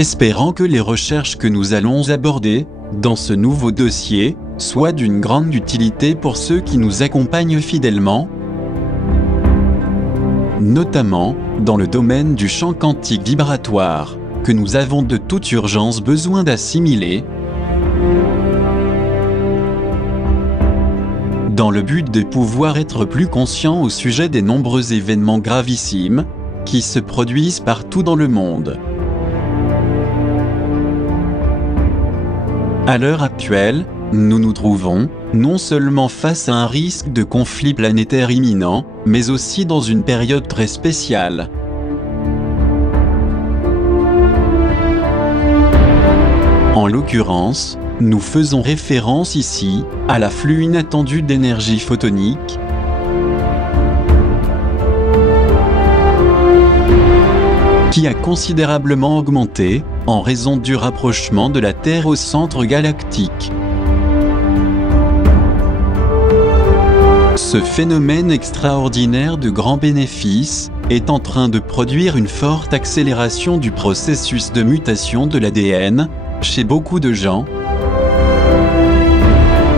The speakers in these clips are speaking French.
espérant que les recherches que nous allons aborder, dans ce nouveau dossier, soient d'une grande utilité pour ceux qui nous accompagnent fidèlement, notamment dans le domaine du champ quantique vibratoire, que nous avons de toute urgence besoin d'assimiler, dans le but de pouvoir être plus conscient au sujet des nombreux événements gravissimes qui se produisent partout dans le monde. À l'heure actuelle, nous nous trouvons non seulement face à un risque de conflit planétaire imminent, mais aussi dans une période très spéciale. En l'occurrence, nous faisons référence ici à l'afflux inattendu d'énergie photonique qui a considérablement augmenté en raison du rapprochement de la Terre au centre galactique. Ce phénomène extraordinaire de grands bénéfices est en train de produire une forte accélération du processus de mutation de l'ADN chez beaucoup de gens.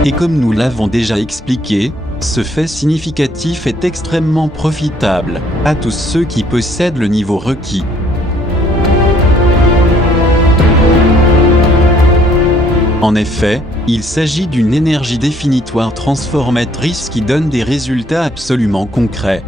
Et comme nous l'avons déjà expliqué, ce fait significatif est extrêmement profitable à tous ceux qui possèdent le niveau requis. En effet, il s'agit d'une énergie définitoire transformatrice qui donne des résultats absolument concrets.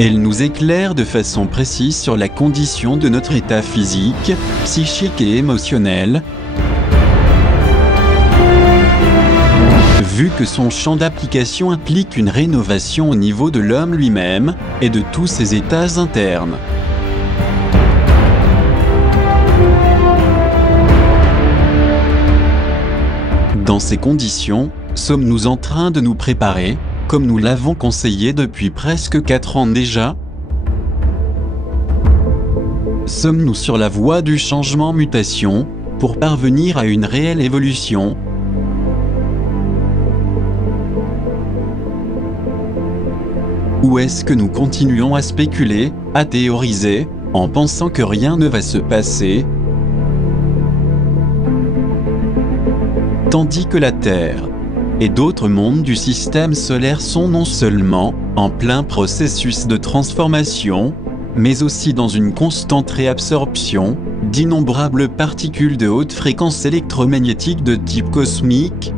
Elle nous éclaire de façon précise sur la condition de notre état physique, psychique et émotionnel, vu que son champ d'application implique une rénovation au niveau de l'homme lui-même et de tous ses états internes. Dans ces conditions, sommes-nous en train de nous préparer, comme nous l'avons conseillé depuis presque 4 ans déjà? Sommes-nous sur la voie du changement-mutation pour parvenir à une réelle évolution? Ou est-ce que nous continuons à spéculer, à théoriser, en pensant que rien ne va se passer, tandis que la Terre et d'autres mondes du système solaire sont non seulement en plein processus de transformation, mais aussi dans une constante réabsorption d'innombrables particules de haute fréquence électromagnétique de type cosmique?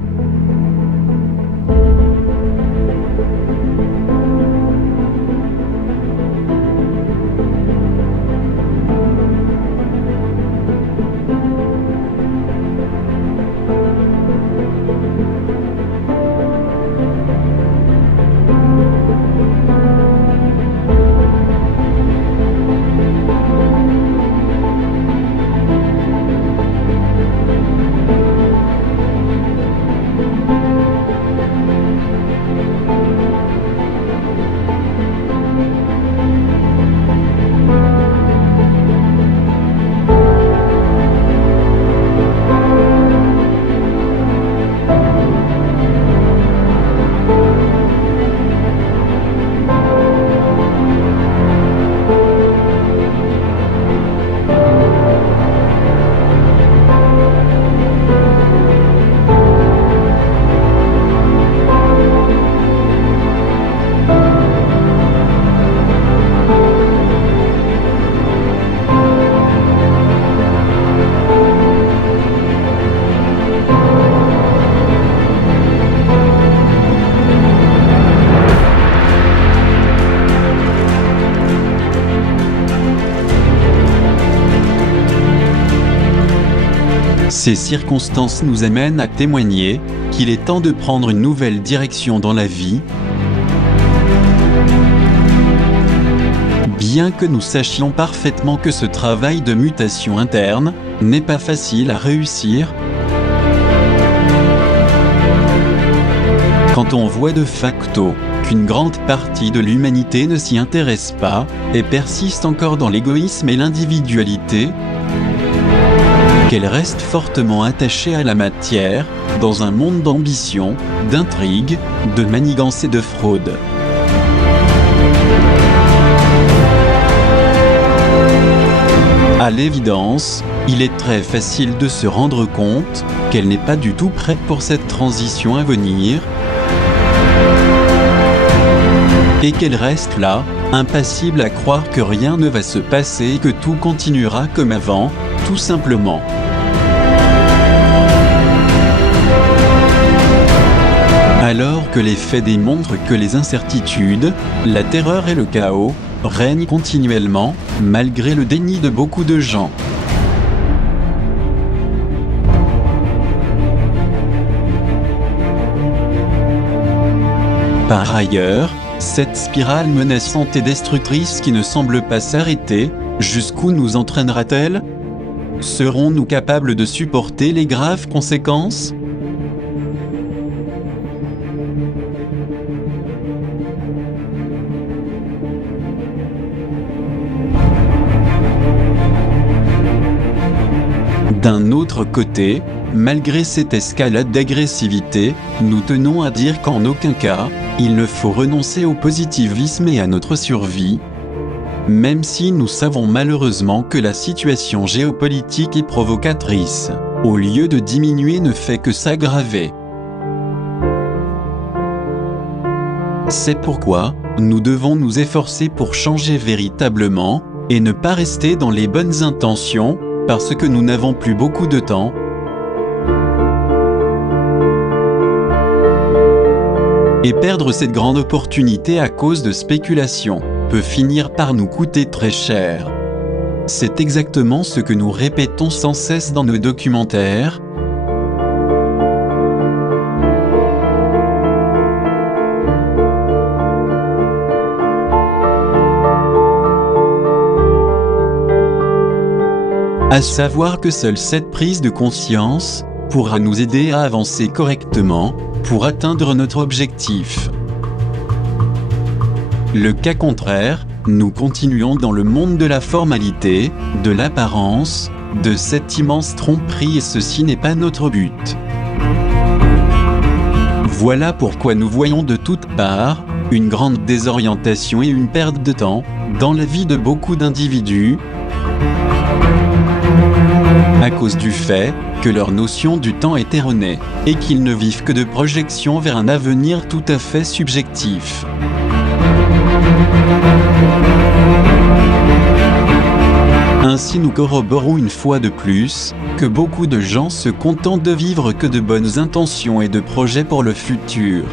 Ces circonstances nous amènent à témoigner qu'il est temps de prendre une nouvelle direction dans la vie. Bien que nous sachions parfaitement que ce travail de mutation interne n'est pas facile à réussir, quand on voit de facto qu'une grande partie de l'humanité ne s'y intéresse pas et persiste encore dans l'égoïsme et l'individualité, qu'elle reste fortement attachée à la matière, dans un monde d'ambition, d'intrigue, de manigance et de fraude. À l'évidence, il est très facile de se rendre compte qu'elle n'est pas du tout prête pour cette transition à venir et qu'elle reste là, impassible à croire que rien ne va se passer et que tout continuera comme avant, tout simplement. Alors que les faits démontrent que les incertitudes, la terreur et le chaos règnent continuellement, malgré le déni de beaucoup de gens. Par ailleurs, cette spirale menaçante et destructrice qui ne semble pas s'arrêter, jusqu'où nous entraînera-t-elle ? Serons-nous capables de supporter les graves conséquences ? D'un autre côté, malgré cette escalade d'agressivité, nous tenons à dire qu'en aucun cas, il ne faut renoncer au positivisme et à notre survie, même si nous savons malheureusement que la situation géopolitique est provocatrice, au lieu de diminuer ne fait que s'aggraver. C'est pourquoi, nous devons nous efforcer pour changer véritablement, et ne pas rester dans les bonnes intentions, parce que nous n'avons plus beaucoup de temps. Et perdre cette grande opportunité à cause de spéculation peut finir par nous coûter très cher. C'est exactement ce que nous répétons sans cesse dans nos documentaires. À savoir que seule cette prise de conscience pourra nous aider à avancer correctement pour atteindre notre objectif. Le cas contraire, nous continuons dans le monde de la formalité, de l'apparence, de cette immense tromperie et ceci n'est pas notre but. Voilà pourquoi nous voyons de toutes parts une grande désorientation et une perte de temps dans la vie de beaucoup d'individus, à cause du fait que leur notion du temps est erronée et qu'ils ne vivent que de projections vers un avenir tout à fait subjectif. Ainsi nous corroborons une fois de plus que beaucoup de gens se contentent de vivre que de bonnes intentions et de projets pour le futur.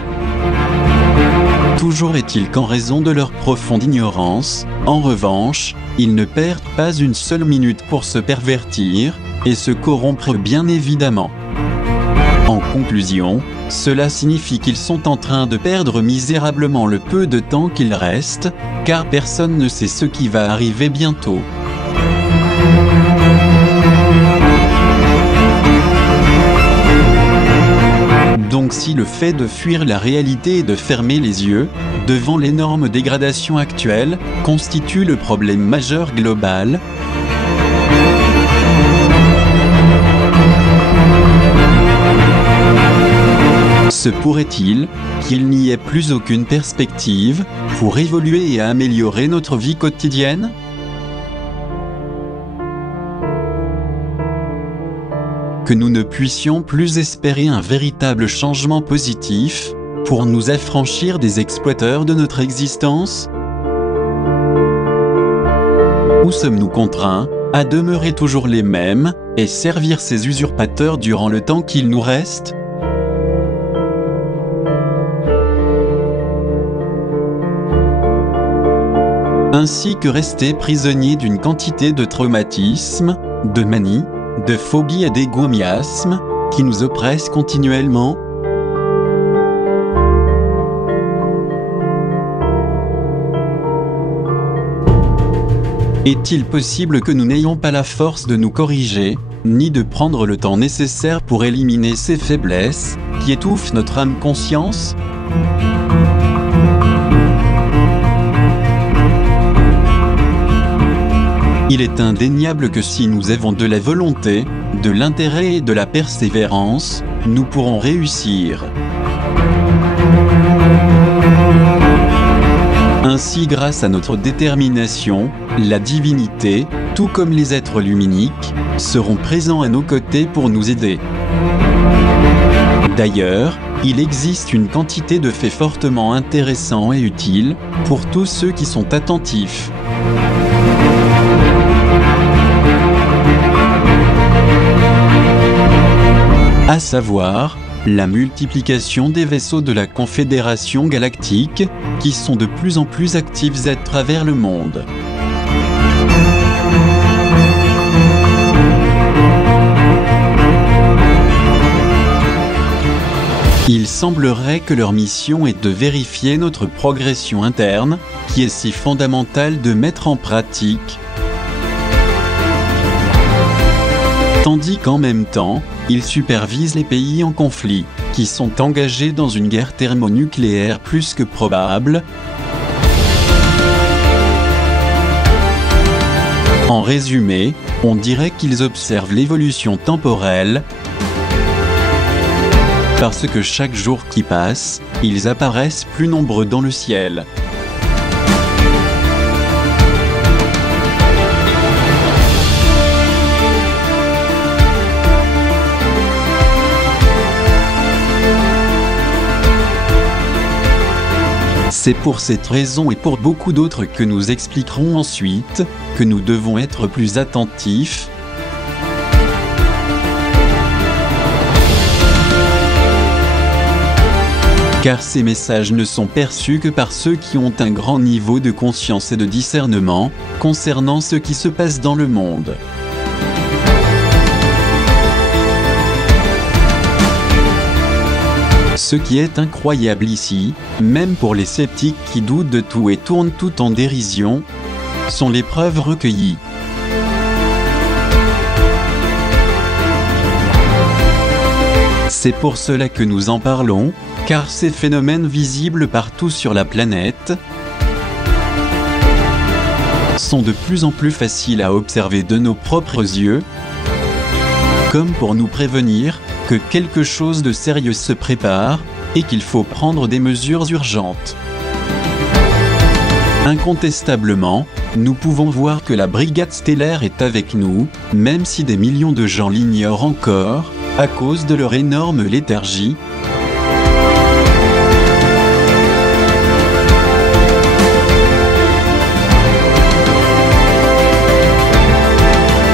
Toujours est-il qu'en raison de leur profonde ignorance, en revanche, ils ne perdent pas une seule minute pour se pervertir et se corrompre bien évidemment. En conclusion, cela signifie qu'ils sont en train de perdre misérablement le peu de temps qu'il reste, car personne ne sait ce qui va arriver bientôt. Donc si le fait de fuir la réalité et de fermer les yeux devant l'énorme dégradation actuelle constitue le problème majeur global, se pourrait-il qu'il n'y ait plus aucune perspective pour évoluer et améliorer notre vie quotidienne ? Que nous ne puissions plus espérer un véritable changement positif pour nous affranchir des exploiteurs de notre existence ? Ou sommes-nous contraints à demeurer toujours les mêmes et servir ces usurpateurs durant le temps qu'il nous reste ? Ainsi que rester prisonnier d'une quantité de traumatismes, de manies, de phobies et d'égomiasmes qui nous oppressent continuellement. Est-il possible que nous n'ayons pas la force de nous corriger, ni de prendre le temps nécessaire pour éliminer ces faiblesses qui étouffent notre âme-conscience ? Il est indéniable que si nous avons de la volonté, de l'intérêt et de la persévérance, nous pourrons réussir. Ainsi, grâce à notre détermination, la divinité, tout comme les êtres luminiques, seront présents à nos côtés pour nous aider. D'ailleurs, il existe une quantité de faits fortement intéressants et utiles pour tous ceux qui sont attentifs. À savoir, la multiplication des vaisseaux de la Confédération galactique, qui sont de plus en plus actifs à travers le monde. Il semblerait que leur mission est de vérifier notre progression interne, qui est si fondamentale de mettre en pratique, tandis qu'en même temps, ils supervisent les pays en conflit, qui sont engagés dans une guerre thermonucléaire plus que probable. En résumé, on dirait qu'ils observent l'évolution temporelle, parce que chaque jour qui passe, ils apparaissent plus nombreux dans le ciel. C'est pour cette raison et pour beaucoup d'autres que nous expliquerons ensuite que nous devons être plus attentifs, car ces messages ne sont perçus que par ceux qui ont un grand niveau de conscience et de discernement concernant ce qui se passe dans le monde. Ce qui est incroyable ici, même pour les sceptiques qui doutent de tout et tournent tout en dérision, sont les preuves recueillies. C'est pour cela que nous en parlons, car ces phénomènes visibles partout sur la planète sont de plus en plus faciles à observer de nos propres yeux, comme pour nous prévenir que quelque chose de sérieux se prépare et qu'il faut prendre des mesures urgentes. Incontestablement, nous pouvons voir que la brigade stellaire est avec nous, même si des millions de gens l'ignorent encore, à cause de leur énorme léthargie.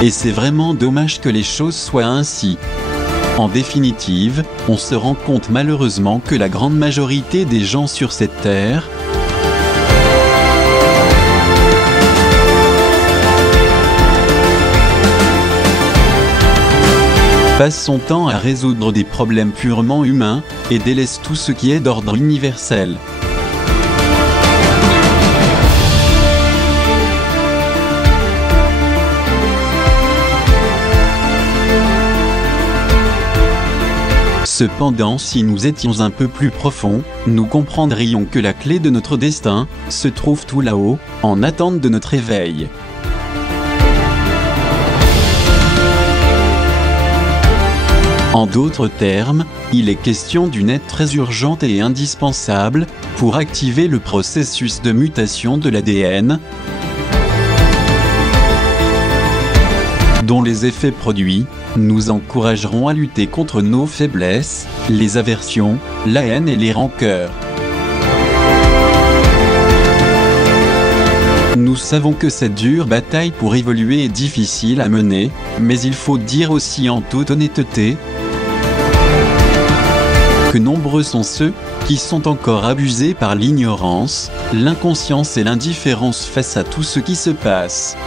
Et c'est vraiment dommage que les choses soient ainsi. En définitive, on se rend compte malheureusement que la grande majorité des gens sur cette terre passe son temps à résoudre des problèmes purement humains et délaisse tout ce qui est d'ordre universel. Cependant, si nous étions un peu plus profonds, nous comprendrions que la clé de notre destin se trouve tout là-haut, en attente de notre éveil. En d'autres termes, il est question d'une aide très urgente et indispensable pour activer le processus de mutation de l'ADN, dont les effets produits nous encourageront à lutter contre nos faiblesses, les aversions, la haine et les rancœurs. Nous savons que cette dure bataille pour évoluer est difficile à mener, mais il faut dire aussi en toute honnêteté que nombreux sont ceux qui sont encore abusés par l'ignorance, l'inconscience et l'indifférence face à tout ce qui se passe.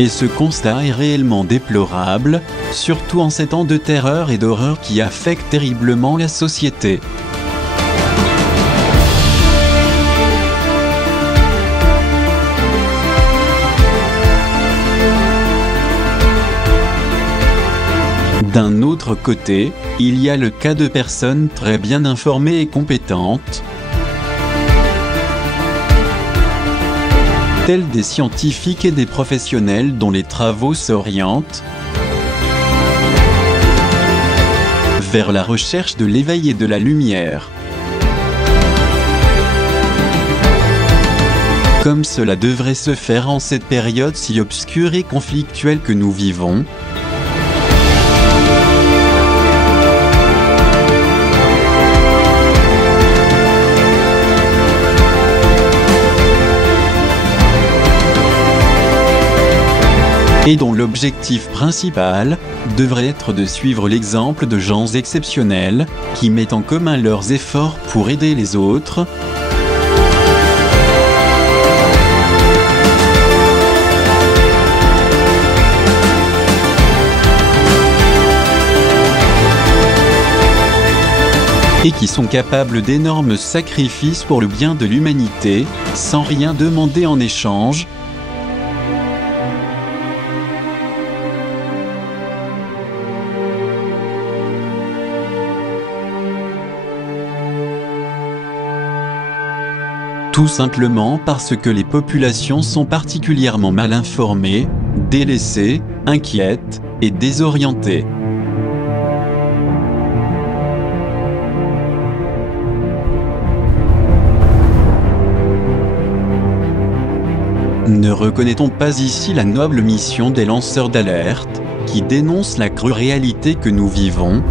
Et ce constat est réellement déplorable, surtout en ces temps de terreur et d'horreur qui affectent terriblement la société. D'un autre côté, il y a le cas de personnes très bien informées et compétentes, tels des scientifiques et des professionnels dont les travaux s'orientent vers la recherche de l'éveil et de la lumière. Comme cela devrait se faire en cette période si obscure et conflictuelle que nous vivons, et dont l'objectif principal devrait être de suivre l'exemple de gens exceptionnels qui mettent en commun leurs efforts pour aider les autres, et qui sont capables d'énormes sacrifices pour le bien de l'humanité, sans rien demander en échange. Tout simplement parce que les populations sont particulièrement mal informées, délaissées, inquiètes et désorientées. Ne reconnaît-on pas ici la noble mission des lanceurs d'alerte, qui dénoncent la crue réalité que nous vivons,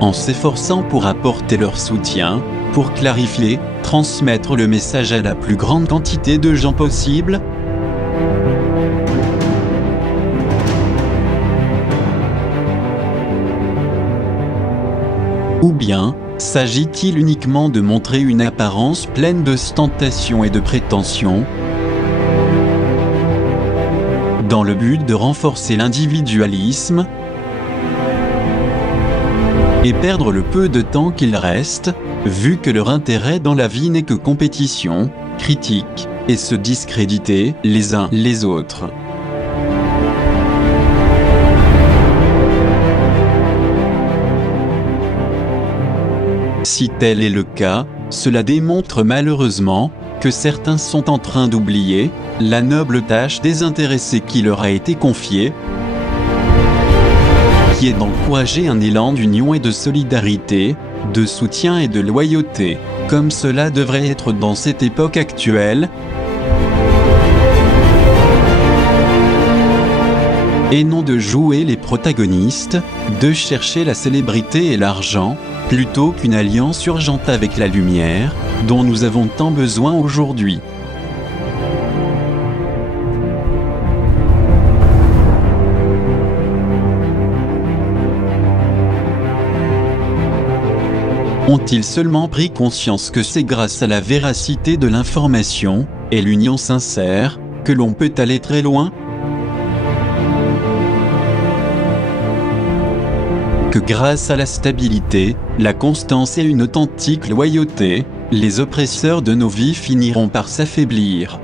en s'efforçant pour apporter leur soutien, pour clarifier, transmettre le message à la plus grande quantité de gens possible? Ou bien, s'agit-il uniquement de montrer une apparence pleine d'ostentation et de prétention, dans le but de renforcer l'individualisme et perdre le peu de temps qu'il reste, vu que leur intérêt dans la vie n'est que compétition, critique, et se discréditer les uns les autres? Si tel est le cas, cela démontre malheureusement que certains sont en train d'oublier la noble tâche désintéressée qui leur a été confiée, qui est d'encourager un élan d'union et de solidarité, de soutien et de loyauté, comme cela devrait être dans cette époque actuelle, et non de jouer les protagonistes, de chercher la célébrité et l'argent, plutôt qu'une alliance urgente avec la lumière, dont nous avons tant besoin aujourd'hui. Ont-ils seulement pris conscience que c'est grâce à la véracité de l'information, et l'union sincère, que l'on peut aller très loin? Que grâce à la stabilité, la constance et une authentique loyauté, les oppresseurs de nos vies finiront par s'affaiblir.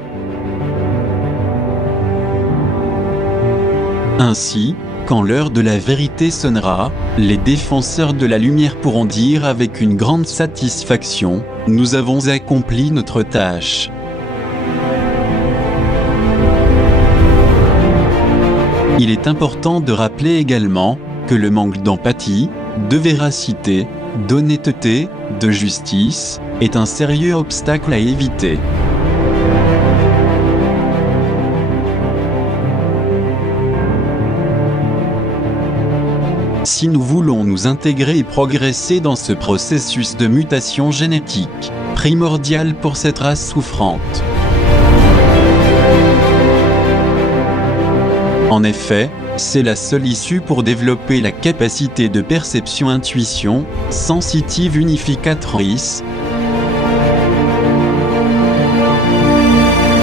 Ainsi, quand l'heure de la vérité sonnera, les défenseurs de la lumière pourront dire avec une grande satisfaction: nous avons accompli notre tâche. Il est important de rappeler également que le manque d'empathie, de véracité, d'honnêteté, de justice, est un sérieux obstacle à éviter. Si nous voulons nous intégrer et progresser dans ce processus de mutation génétique, primordial pour cette race souffrante. En effet, c'est la seule issue pour développer la capacité de perception-intuition, sensitive unificatrice,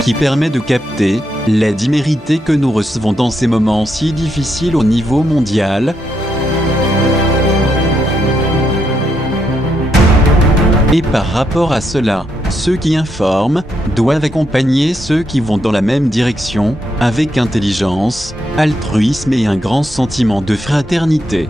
qui permet de capter l'aide imméritée que nous recevons dans ces moments si difficiles au niveau mondial, et par rapport à cela, ceux qui informent doivent accompagner ceux qui vont dans la même direction, avec intelligence, altruisme et un grand sentiment de fraternité.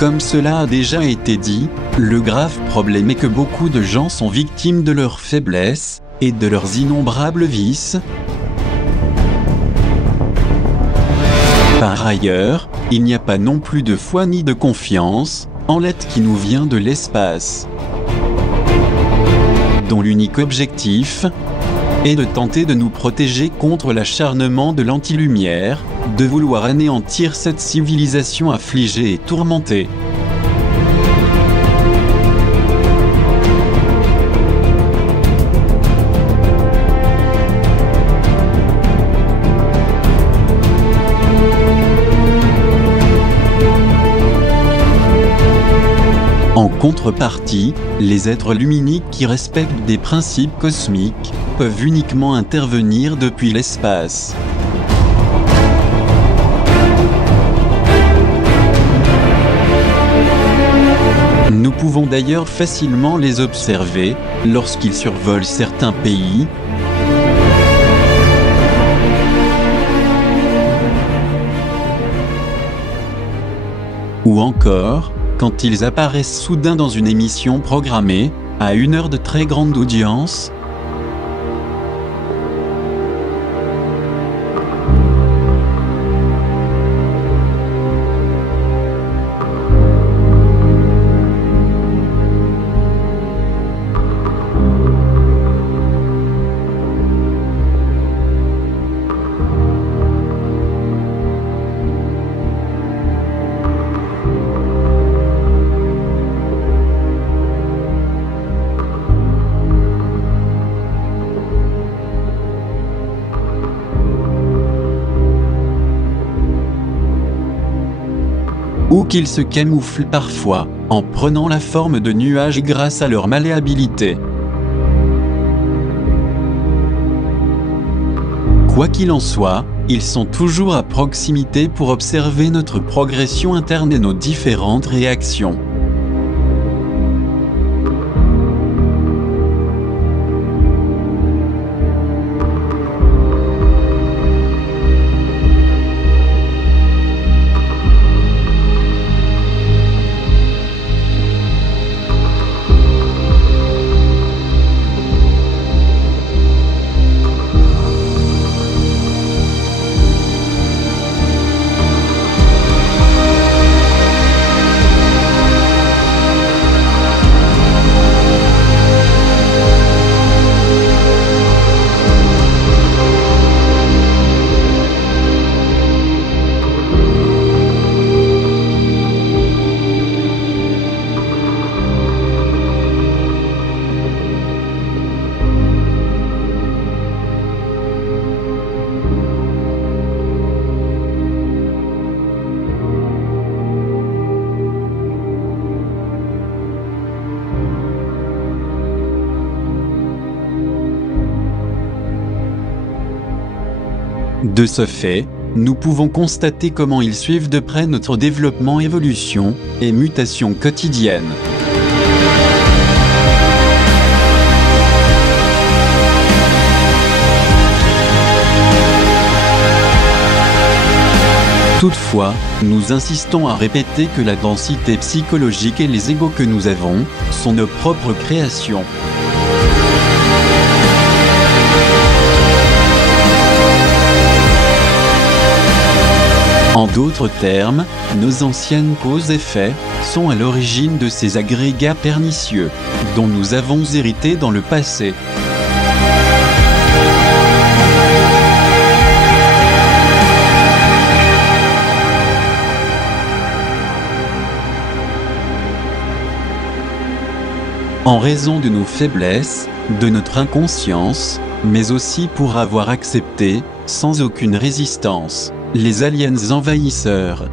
Comme cela a déjà été dit, le grave problème est que beaucoup de gens sont victimes de leurs faiblesses et de leurs innombrables vices. Par ailleurs, il n'y a pas non plus de foi ni de confiance en l'être qui nous vient de l'espace, dont l'unique objectif est de tenter de nous protéger contre l'acharnement de l'antilumière, de vouloir anéantir cette civilisation affligée et tourmentée. En contrepartie, les êtres luminiques qui respectent des principes cosmiques peuvent uniquement intervenir depuis l'espace. Nous pouvons d'ailleurs facilement les observer lorsqu'ils survolent certains pays, ou encore quand ils apparaissent soudain dans une émission programmée, à une heure de très grande audience. Ou qu'ils se camouflent parfois, en prenant la forme de nuages grâce à leur malléabilité. Quoi qu'il en soit, ils sont toujours à proximité pour observer notre progression interne et nos différentes réactions. De ce fait, nous pouvons constater comment ils suivent de près notre développement, évolution et mutation quotidienne. Toutefois, nous insistons à répéter que la densité psychologique et les égos que nous avons sont nos propres créations. En d'autres termes, nos anciennes causes-effets sont à l'origine de ces agrégats pernicieux, dont nous avons hérité dans le passé. En raison de nos faiblesses, de notre inconscience, mais aussi pour avoir accepté, sans aucune résistance, les aliens envahisseurs.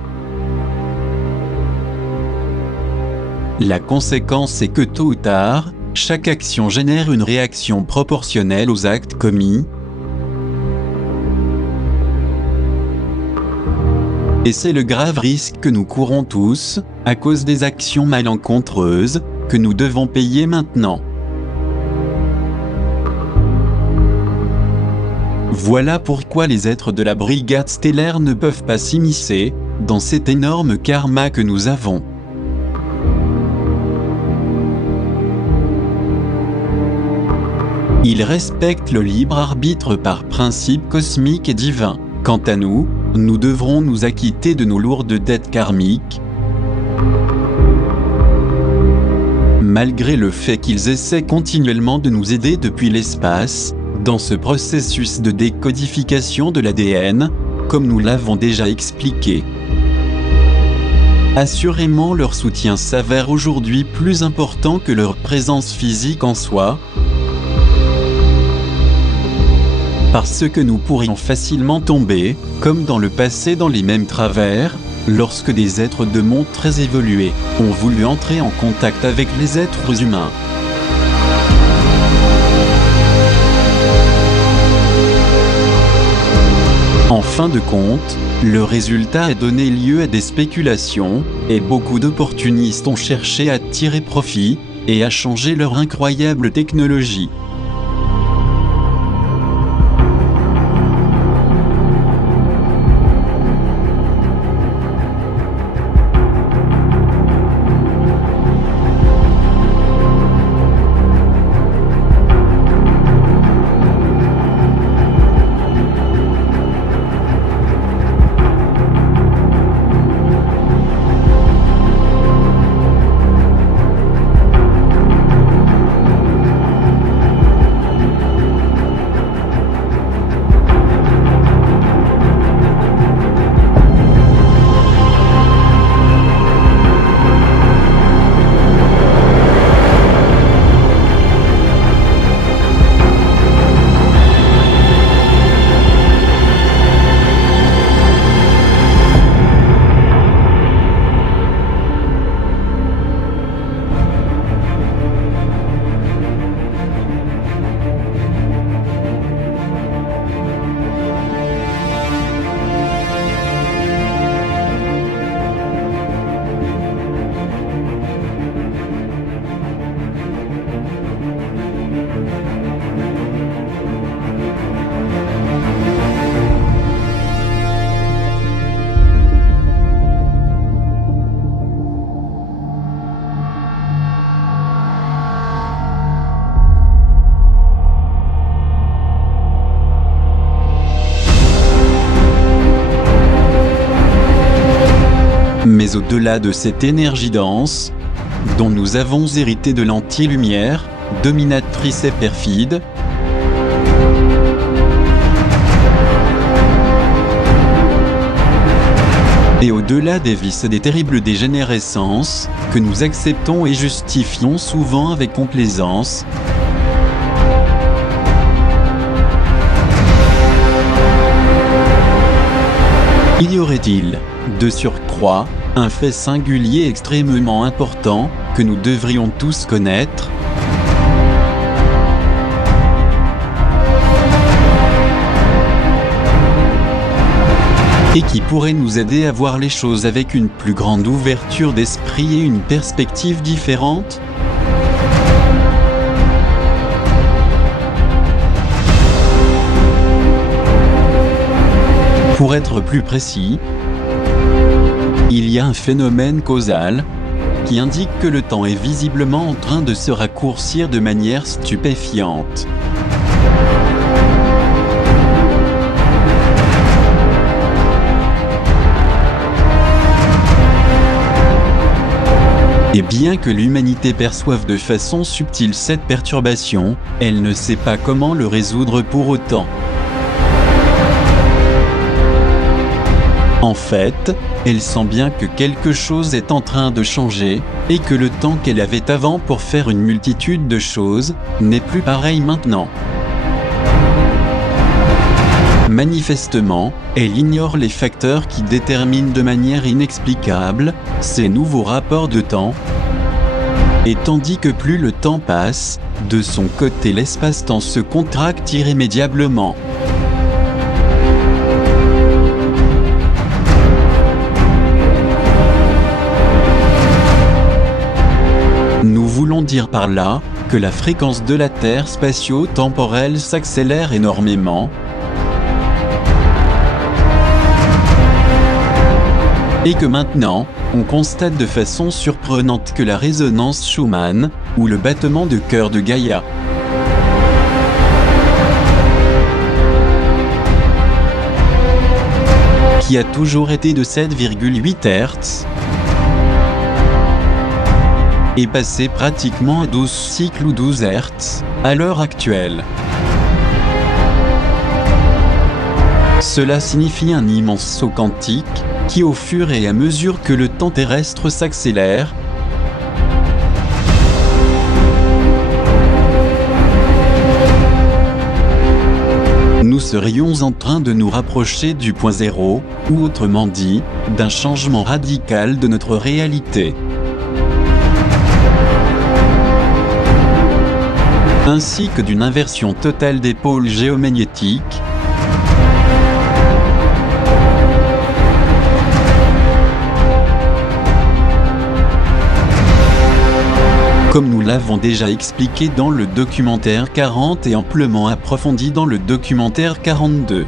La conséquence est que tôt ou tard, chaque action génère une réaction proportionnelle aux actes commis. Et c'est le grave risque que nous courons tous, à cause des actions malencontreuses, que nous devons payer maintenant. Voilà pourquoi les êtres de la brigade stellaire ne peuvent pas s'immiscer dans cet énorme karma que nous avons. Il respecte le libre arbitre par principe cosmique et divin. Quant à nous, nous devrons nous acquitter de nos lourdes dettes karmiques. Malgré le fait qu'ils essaient continuellement de nous aider depuis l'espace, dans ce processus de décodification de l'ADN, comme nous l'avons déjà expliqué. Assurément, leur soutien s'avère aujourd'hui plus important que leur présence physique en soi, parce que nous pourrions facilement tomber, comme dans le passé, dans les mêmes travers, lorsque des êtres de monde très évolués ont voulu entrer en contact avec les êtres humains. En fin de compte, le résultat a donné lieu à des spéculations, et beaucoup d'opportunistes ont cherché à tirer profit, et à changer leur incroyable technologie. Mais au-delà de cette énergie dense, dont nous avons hérité de l'anti-lumière, dominatrice et perfide, et au-delà des vices et des terribles dégénérescences, que nous acceptons et justifions souvent avec complaisance, y aurait-il, de surcroît, un fait singulier extrêmement important, que nous devrions tous connaître, et qui pourrait nous aider à voir les choses avec une plus grande ouverture d'esprit et une perspective différente? Pour être plus précis, il y a un phénomène causal qui indique que le temps est visiblement en train de se raccourcir de manière stupéfiante. Et bien que l'humanité perçoive de façon subtile cette perturbation, elle ne sait pas comment le résoudre pour autant. En fait, elle sent bien que quelque chose est en train de changer, et que le temps qu'elle avait avant pour faire une multitude de choses, n'est plus pareil maintenant. Manifestement, elle ignore les facteurs qui déterminent de manière inexplicable ces nouveaux rapports de temps, et tandis que plus le temps passe, de son côté l'espace-temps se contracte irrémédiablement. Nous voulons dire par là que la fréquence de la Terre spatio-temporelle s'accélère énormément, et que maintenant, on constate de façon surprenante que la résonance Schumann, ou le battement de cœur de Gaïa, qui a toujours été de 7,8 Hz, est passé pratiquement à 12 cycles ou 12 Hz à l'heure actuelle. Cela signifie un immense saut quantique qui, au fur et à mesure que le temps terrestre s'accélère, nous serions en train de nous rapprocher du point zéro, ou autrement dit, d'un changement radical de notre réalité. Ainsi que d'une inversion totale des pôles géomagnétiques, comme nous l'avons déjà expliqué dans le documentaire 40 et amplement approfondi dans le documentaire 42.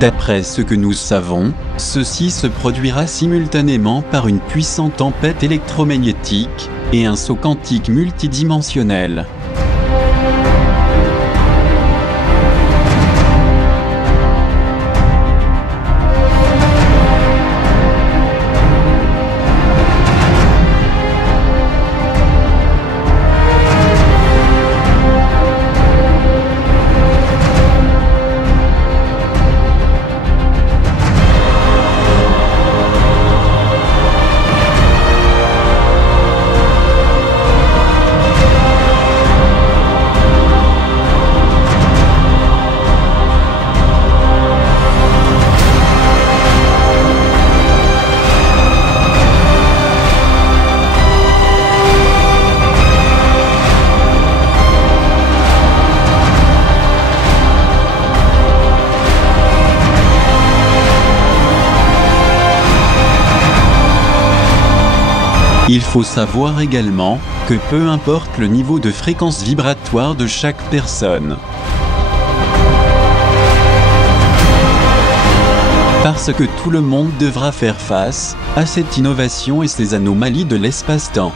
D'après ce que nous savons, ceci se produira simultanément par une puissante tempête électromagnétique et un saut quantique multidimensionnel. Il faut savoir également que peu importe le niveau de fréquence vibratoire de chaque personne, parce que tout le monde devra faire face à cette innovation et ces anomalies de l'espace-temps.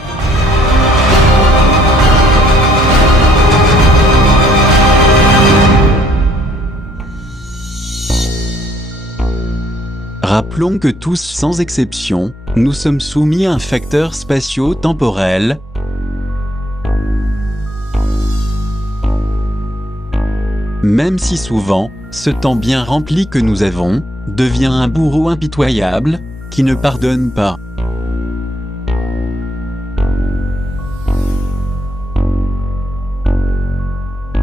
Rappelons que tous sans exception, nous sommes soumis à un facteur spatio-temporel, même si souvent, ce temps bien rempli que nous avons, devient un bourreau impitoyable, qui ne pardonne pas.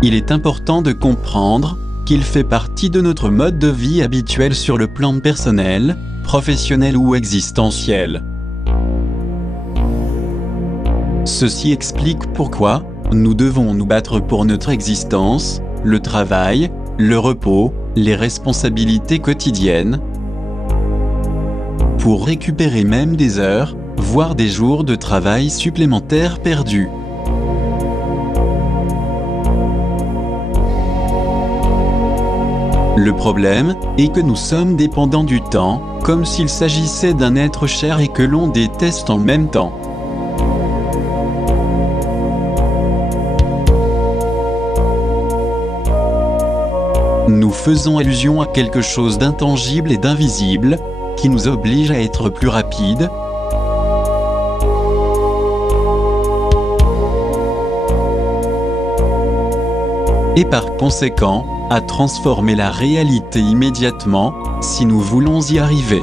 Il est important de comprendre qu'il fait partie de notre mode de vie habituel sur le plan personnel, professionnel ou existentiel. Ceci explique pourquoi nous devons nous battre pour notre existence, le travail, le repos, les responsabilités quotidiennes, pour récupérer même des heures, voire des jours de travail supplémentaires perdus. Le problème est que nous sommes dépendants du temps, comme s'il s'agissait d'un être cher et que l'on déteste en même temps. Nous faisons allusion à quelque chose d'intangible et d'invisible, qui nous oblige à être plus rapides, et par conséquent, à transformer la réalité immédiatement, si nous voulons y arriver.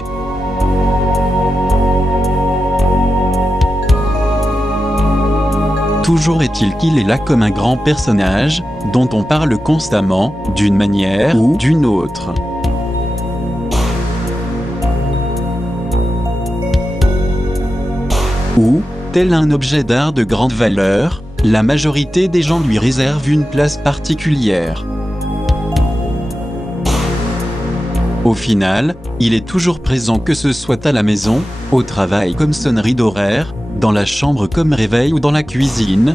Toujours est-il qu'il est là comme un grand personnage, dont on parle constamment, d'une manière ou d'une autre. Ou, tel un objet d'art de grande valeur, la majorité des gens lui réservent une place particulière. Au final, il est toujours présent, que ce soit à la maison, au travail comme sonnerie d'horaire, dans la chambre comme réveil ou dans la cuisine.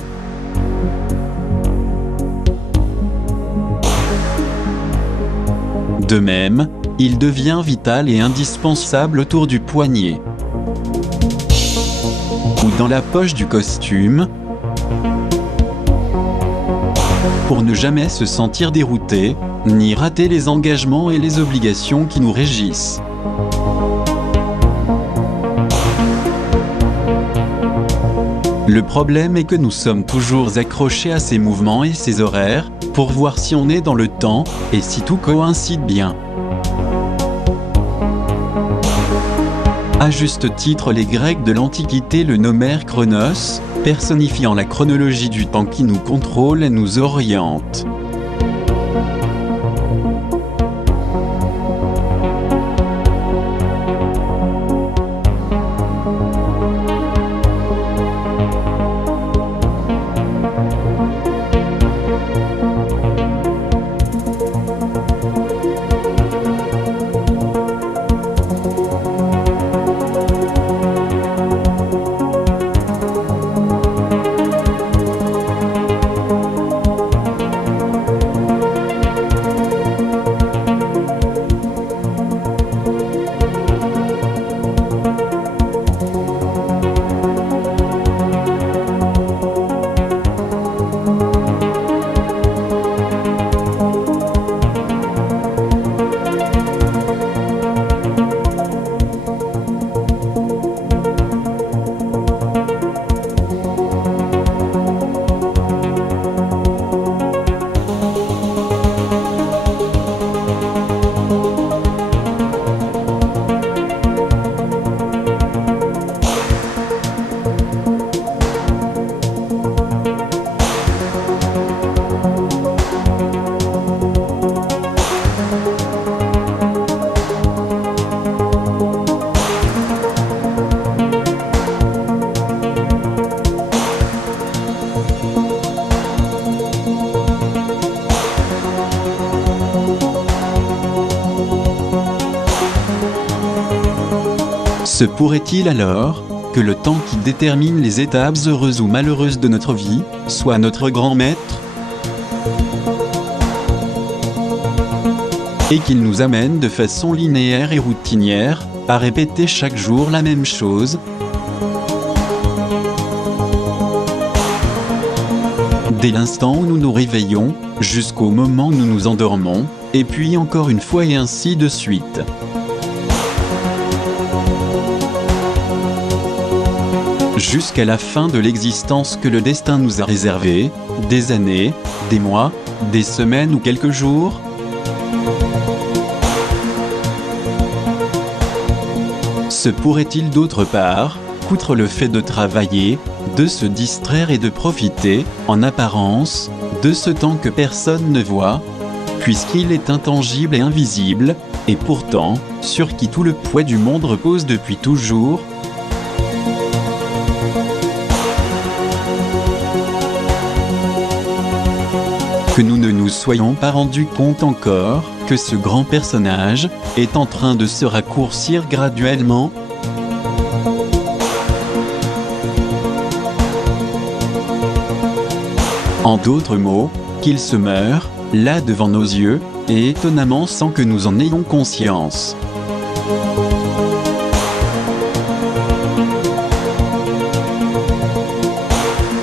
De même, il devient vital et indispensable autour du poignet ou dans la poche du costume, pour ne jamais se sentir dérouté, ni rater les engagements et les obligations qui nous régissent. Le problème est que nous sommes toujours accrochés à ces mouvements et ces horaires, pour voir si on est dans le temps, et si tout coïncide bien. À juste titre, les Grecs de l'Antiquité le nommèrent Chronos, personnifiant la chronologie du temps qui nous contrôle et nous oriente. Se pourrait-il alors que le temps qui détermine les étapes heureuses ou malheureuses de notre vie soit notre grand maître et qu'il nous amène de façon linéaire et routinière à répéter chaque jour la même chose, dès l'instant où nous nous réveillons jusqu'au moment où nous nous endormons, et puis encore une fois et ainsi de suite. Jusqu'à la fin de l'existence que le destin nous a réservée, des années, des mois, des semaines ou quelques jours. Se pourrait-il d'autre part, qu'outre le fait de travailler, de se distraire et de profiter, en apparence, de ce temps que personne ne voit, puisqu'il est intangible et invisible, et pourtant, sur qui tout le poids du monde repose depuis toujours, que nous ne nous soyons pas rendus compte encore que ce grand personnage est en train de se raccourcir graduellement? En d'autres mots, qu'il se meurt, là devant nos yeux, et étonnamment sans que nous en ayons conscience.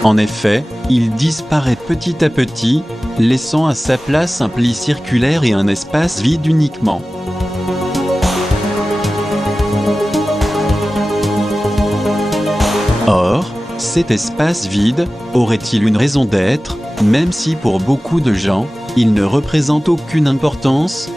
En effet, il disparaît petit à petit, laissant à sa place un pli circulaire et un espace vide uniquement. Or, cet espace vide aurait-il une raison d'être, même si pour beaucoup de gens, il ne représente aucune importance?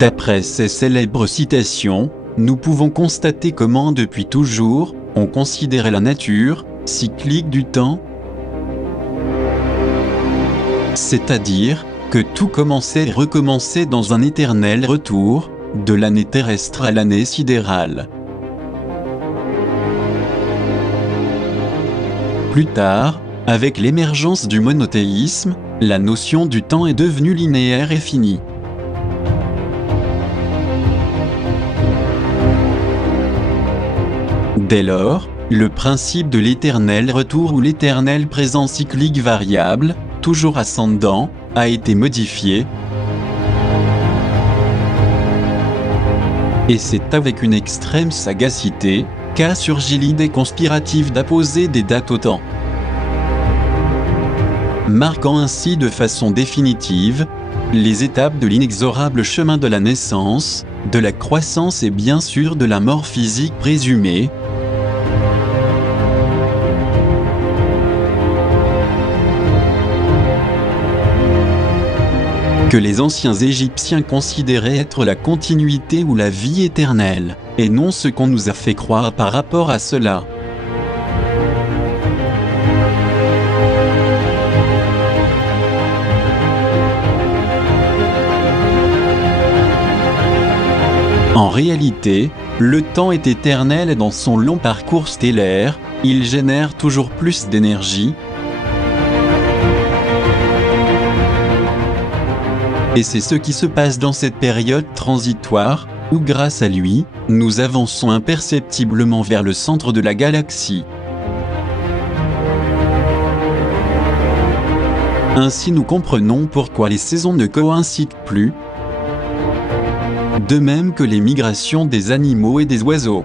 D'après ces célèbres citations, nous pouvons constater comment depuis toujours, on considérait la nature cyclique du temps, c'est-à-dire que tout commençait et recommençait dans un éternel retour, de l'année terrestre à l'année sidérale. Plus tard, avec l'émergence du monothéisme, la notion du temps est devenue linéaire et finie. Dès lors, le principe de l'éternel retour ou l'éternel présent cyclique variable, toujours ascendant, a été modifié. Et c'est avec une extrême sagacité qu'a surgi l'idée conspirative d'apposer des dates au temps, marquant ainsi de façon définitive les étapes de l'inexorable chemin de la naissance, de la croissance et bien sûr de la mort physique présumée. Que les anciens Égyptiens considéraient être la continuité ou la vie éternelle, et non ce qu'on nous a fait croire par rapport à cela. En réalité, le temps est éternel et dans son long parcours stellaire, il génère toujours plus d'énergie. Et c'est ce qui se passe dans cette période transitoire, où grâce à lui, nous avançons imperceptiblement vers le centre de la galaxie. Ainsi nous comprenons pourquoi les saisons ne coïncident plus, de même que les migrations des animaux et des oiseaux.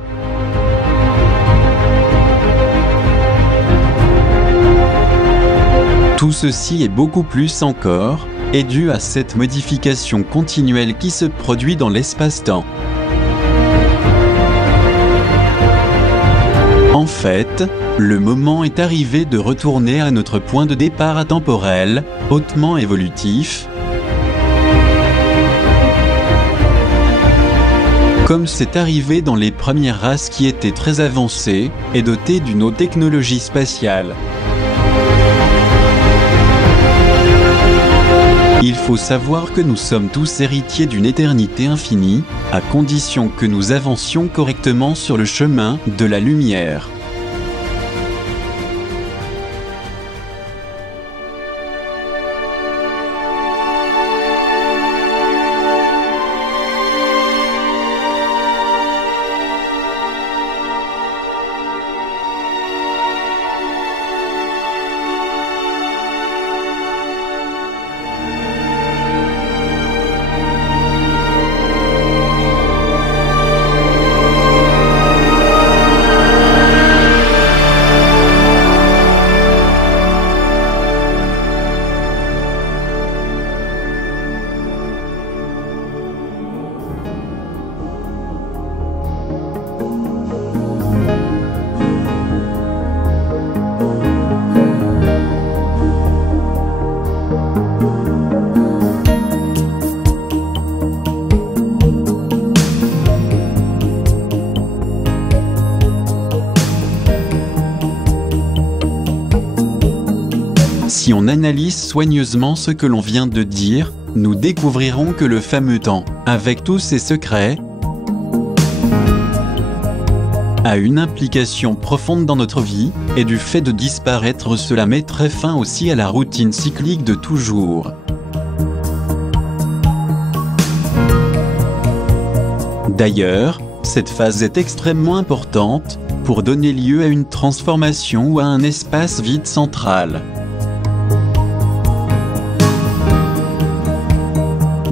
Tout ceci et beaucoup plus encore est dû à cette modification continuelle qui se produit dans l'espace-temps. En fait, le moment est arrivé de retourner à notre point de départ atemporel, hautement évolutif, comme c'est arrivé dans les premières races qui étaient très avancées et dotées d'une haute technologie spatiale. Il faut savoir que nous sommes tous héritiers d'une éternité infinie, à condition que nous avancions correctement sur le chemin de la lumière. Si on analyse soigneusement ce que l'on vient de dire, nous découvrirons que le fameux temps, avec tous ses secrets, a une implication profonde dans notre vie, et du fait de disparaître, cela mettrait fin aussi à la routine cyclique de toujours. D'ailleurs, cette phase est extrêmement importante pour donner lieu à une transformation ou à un espace vide central.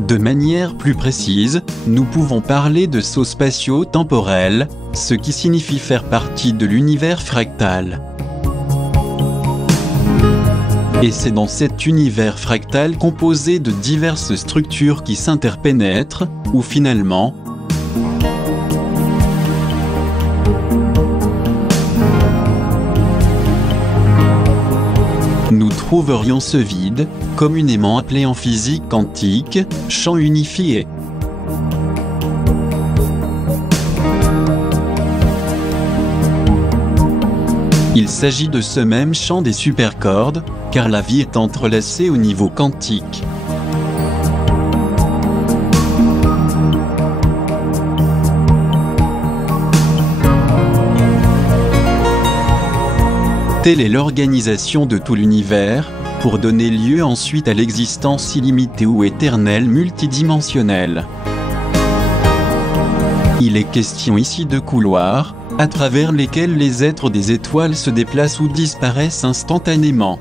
De manière plus précise, nous pouvons parler de saut spatio-temporel, ce qui signifie faire partie de l'univers fractal. Et c'est dans cet univers fractal composé de diverses structures qui s'interpénètrent, où finalement, nous trouverions ce vide, communément appelé en physique quantique, champ unifié. Il s'agit de ce même champ des supercordes, car la vie est entrelacée au niveau quantique. Telle est l'organisation de tout l'univers, pour donner lieu ensuite à l'existence illimitée ou éternelle multidimensionnelle. Il est question ici de couloirs, à travers lesquels les êtres des étoiles se déplacent ou disparaissent instantanément.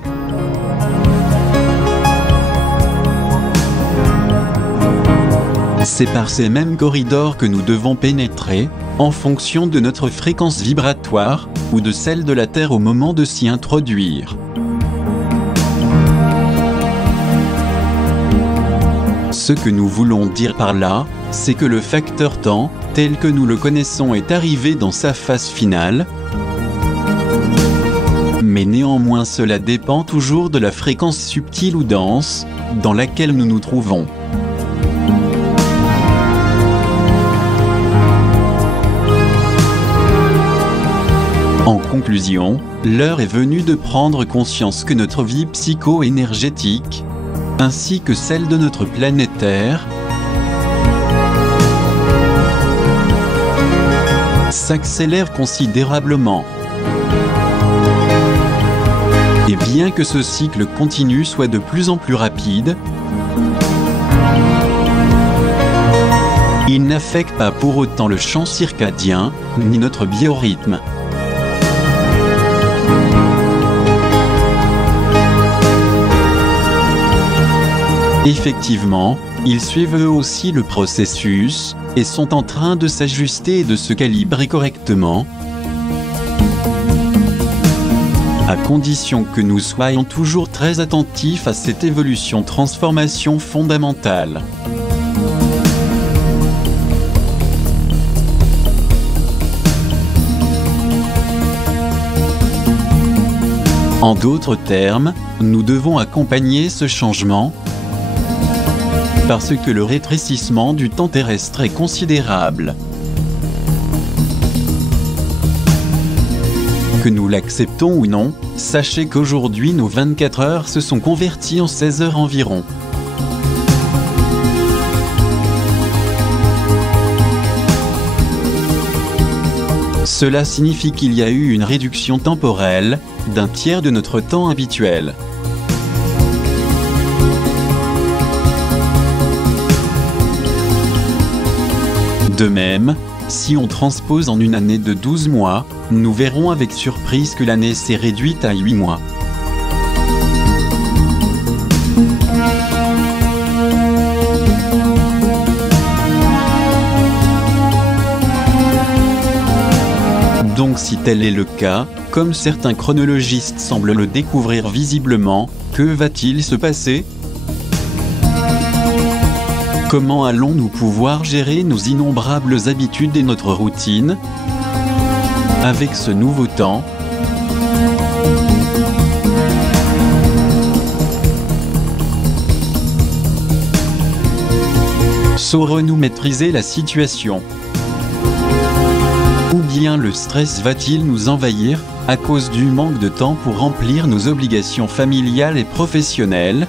C'est par ces mêmes corridors que nous devons pénétrer, en fonction de notre fréquence vibratoire, ou de celle de la Terre au moment de s'y introduire. Ce que nous voulons dire par là, c'est que le facteur temps, tel que nous le connaissons, est arrivé dans sa phase finale, mais néanmoins cela dépend toujours de la fréquence subtile ou dense, dans laquelle nous nous trouvons. En conclusion, l'heure est venue de prendre conscience que notre vie psycho-énergétique, ainsi que celle de notre planète Terre, s'accélère considérablement. Et bien que ce cycle continu soit de plus en plus rapide, il n'affecte pas pour autant le champ circadien, ni notre biorhythme. Effectivement, ils suivent eux aussi le processus, et sont en train de s'ajuster et de se calibrer correctement, à condition que nous soyons toujours très attentifs à cette évolution-transformation fondamentale. En d'autres termes, nous devons accompagner ce changement, parce que le rétrécissement du temps terrestre est considérable. Que nous l'acceptons ou non, sachez qu'aujourd'hui nos 24 heures se sont converties en 16 heures environ. Cela signifie qu'il y a eu une réduction temporelle, d'un tiers de notre temps habituel. De même, si on transpose en une année de 12 mois, nous verrons avec surprise que l'année s'est réduite à 8 mois. Donc si tel est le cas, comme certains chronologistes semblent le découvrir visiblement, que va-t-il se passer ? Comment allons-nous pouvoir gérer nos innombrables habitudes et notre routine avec ce nouveau temps ? Saurons-nous maîtriser la situation ? Ou bien le stress va-t-il nous envahir à cause du manque de temps pour remplir nos obligations familiales et professionnelles ?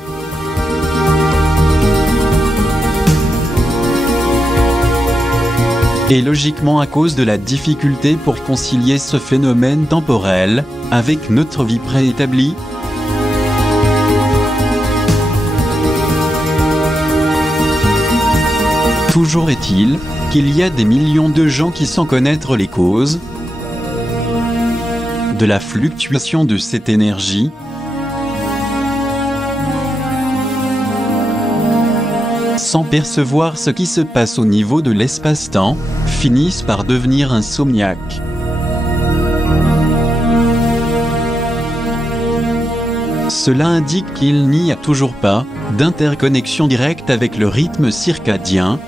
Et logiquement à cause de la difficulté pour concilier ce phénomène temporel avec notre vie préétablie. Toujours est-il qu'il y a des millions de gens qui, sans connaître les causes de la fluctuation de cette énergie, sans percevoir ce qui se passe au niveau de l'espace-temps, finissent par devenir insomniaques. Cela indique qu'il n'y a toujours pas d'interconnexion directe avec le rythme circadien,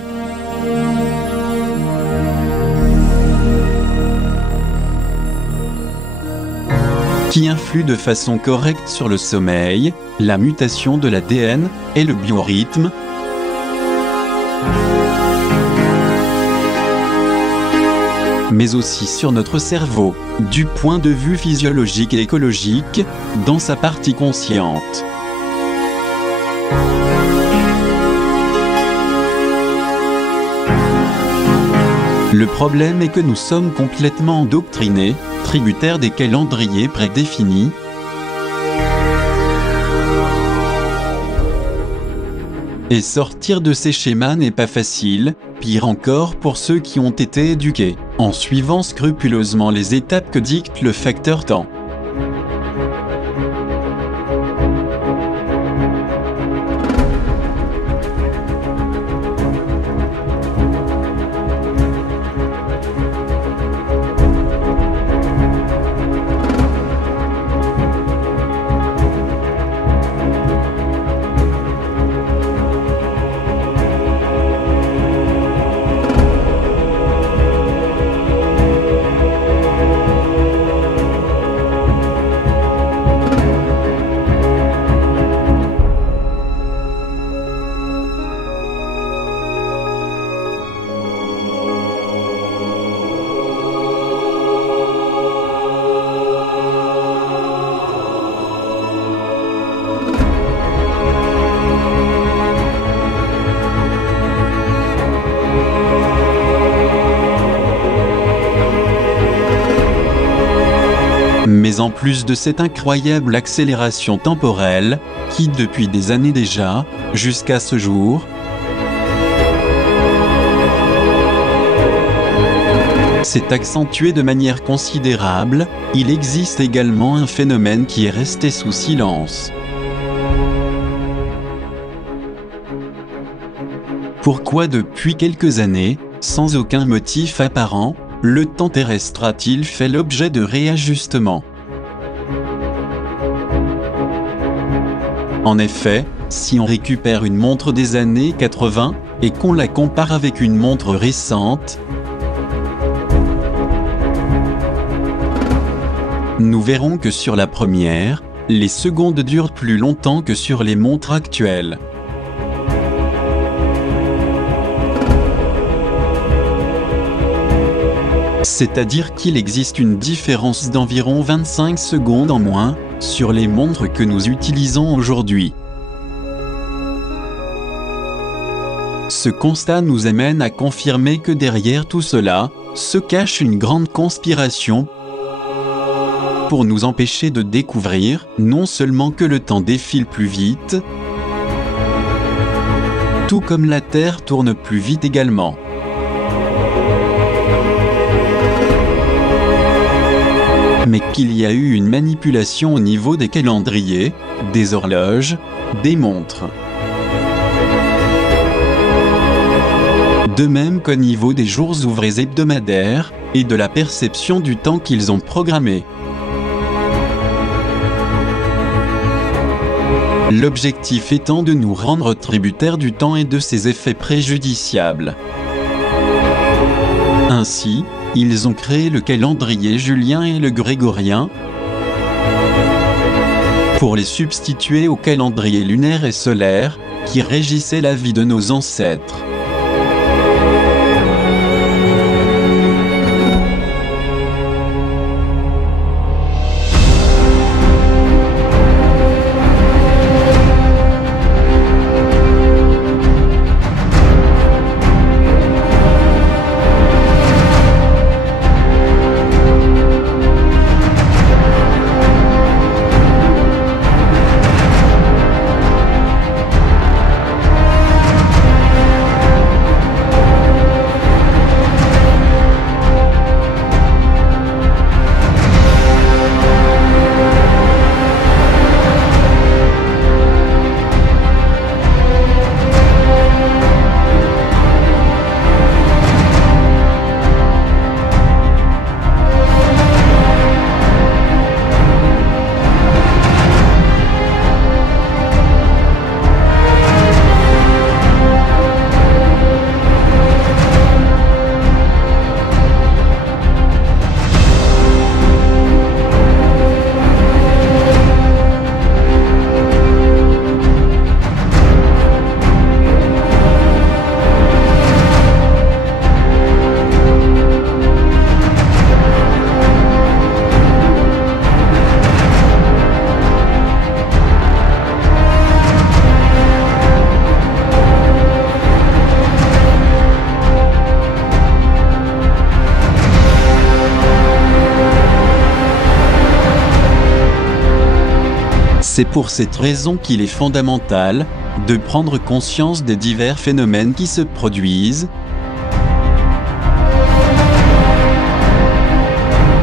qui influe de façon correcte sur le sommeil, la mutation de l'ADN et le biorhythme. mais aussi sur notre cerveau, du point de vue physiologique et écologique, dans sa partie consciente. Le problème est que nous sommes complètement endoctrinés, tributaires des calendriers prédéfinis. Et sortir de ces schémas n'est pas facile, pire encore pour ceux qui ont été éduqués, en suivant scrupuleusement les étapes que dicte le facteur temps. Mais en plus de cette incroyable accélération temporelle, qui depuis des années déjà, jusqu'à ce jour, s'est accentuée de manière considérable, il existe également un phénomène qui est resté sous silence. Pourquoi depuis quelques années, sans aucun motif apparent, le temps terrestre a-t-il fait l'objet de réajustements? En effet, si on récupère une montre des années 80 et qu'on la compare avec une montre récente, nous verrons que sur la première, les secondes durent plus longtemps que sur les montres actuelles. C'est-à-dire qu'il existe une différence d'environ 25 secondes en moins sur les montres que nous utilisons aujourd'hui. Ce constat nous amène à confirmer que derrière tout cela se cache une grande conspiration pour nous empêcher de découvrir non seulement que le temps défile plus vite, tout comme la Terre tourne plus vite également. Mais qu'il y a eu une manipulation au niveau des calendriers, des horloges, des montres. De même qu'au niveau des jours ouvrés hebdomadaires et de la perception du temps qu'ils ont programmé. L'objectif étant de nous rendre tributaires du temps et de ses effets préjudiciables. Ainsi, ils ont créé le calendrier julien et le grégorien pour les substituer au calendrier lunaire et solaire qui régissait la vie de nos ancêtres. C'est pour cette raison qu'il est fondamental de prendre conscience des divers phénomènes qui se produisent,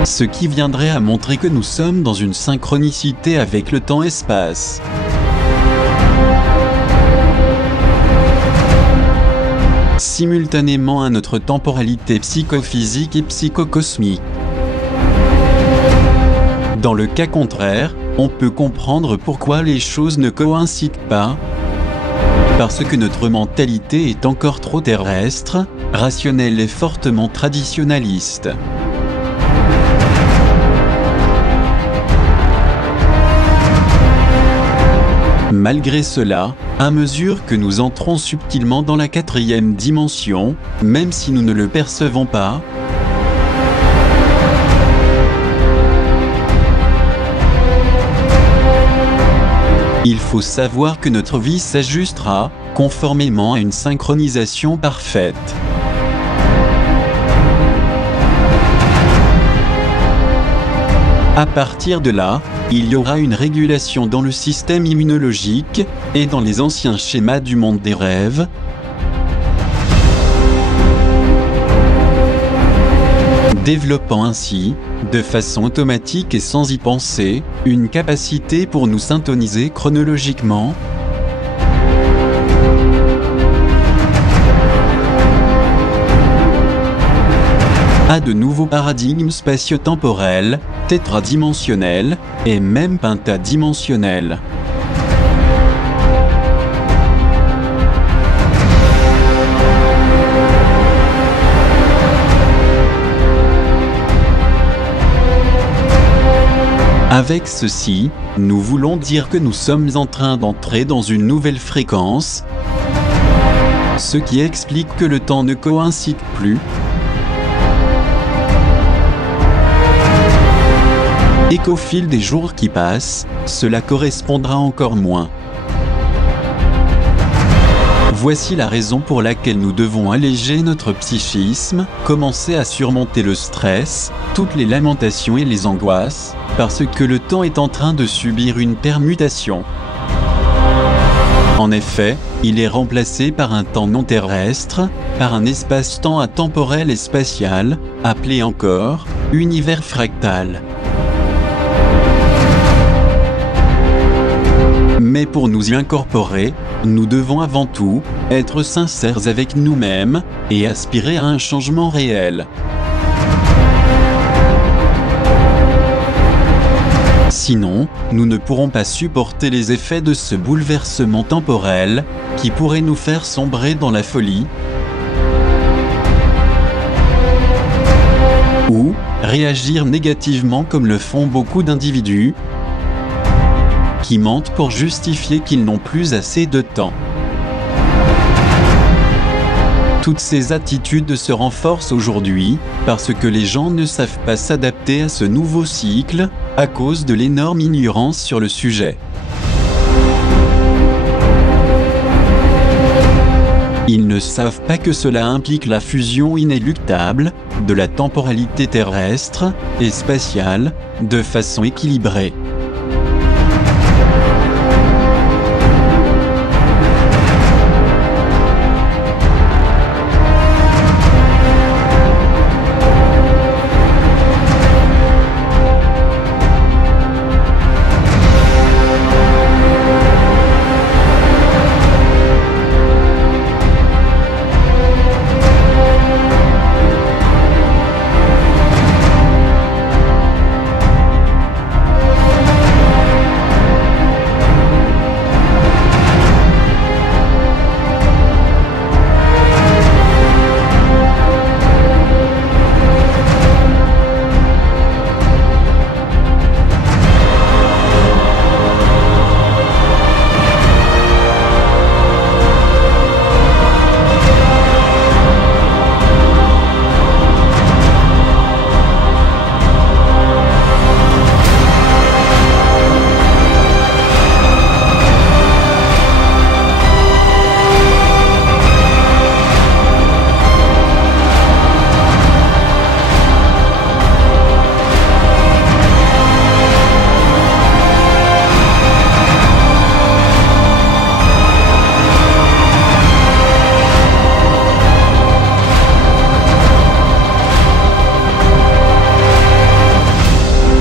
ce qui viendrait à montrer que nous sommes dans une synchronicité avec le temps-espace. Simultanément à notre temporalité psychophysique et psychocosmique. Dans le cas contraire, on peut comprendre pourquoi les choses ne coïncident pas, parce que notre mentalité est encore trop terrestre, rationnelle et fortement traditionnaliste. Malgré cela, à mesure que nous entrons subtilement dans la 4e dimension, même si nous ne le percevons pas, il faut savoir que notre vie s'ajustera, conformément à une synchronisation parfaite. À partir de là, il y aura une régulation dans le système immunologique et dans les anciens schémas du monde des rêves, développant ainsi, de façon automatique et sans y penser, une capacité pour nous syntoniser chronologiquement, à de nouveaux paradigmes spatio-temporels, tétradimensionnels et même pentadimensionnels. Avec ceci, nous voulons dire que nous sommes en train d'entrer dans une nouvelle fréquence, ce qui explique que le temps ne coïncide plus, et qu'au fil des jours qui passent, cela correspondra encore moins. Voici la raison pour laquelle nous devons alléger notre psychisme, commencer à surmonter le stress, toutes les lamentations et les angoisses, parce que le temps est en train de subir une permutation. En effet, il est remplacé par un temps non terrestre, par un espace-temps atemporel et spatial, appelé encore univers fractal. Mais pour nous y incorporer, nous devons avant tout être sincères avec nous-mêmes et aspirer à un changement réel. Sinon, nous ne pourrons pas supporter les effets de ce bouleversement temporel qui pourrait nous faire sombrer dans la folie ou réagir négativement comme le font beaucoup d'individus qui mentent pour justifier qu'ils n'ont plus assez de temps. Toutes ces attitudes se renforcent aujourd'hui parce que les gens ne savent pas s'adapter à ce nouveau cycle à cause de l'énorme ignorance sur le sujet. Ils ne savent pas que cela implique la fusion inéluctable de la temporalité terrestre et spatiale de façon équilibrée.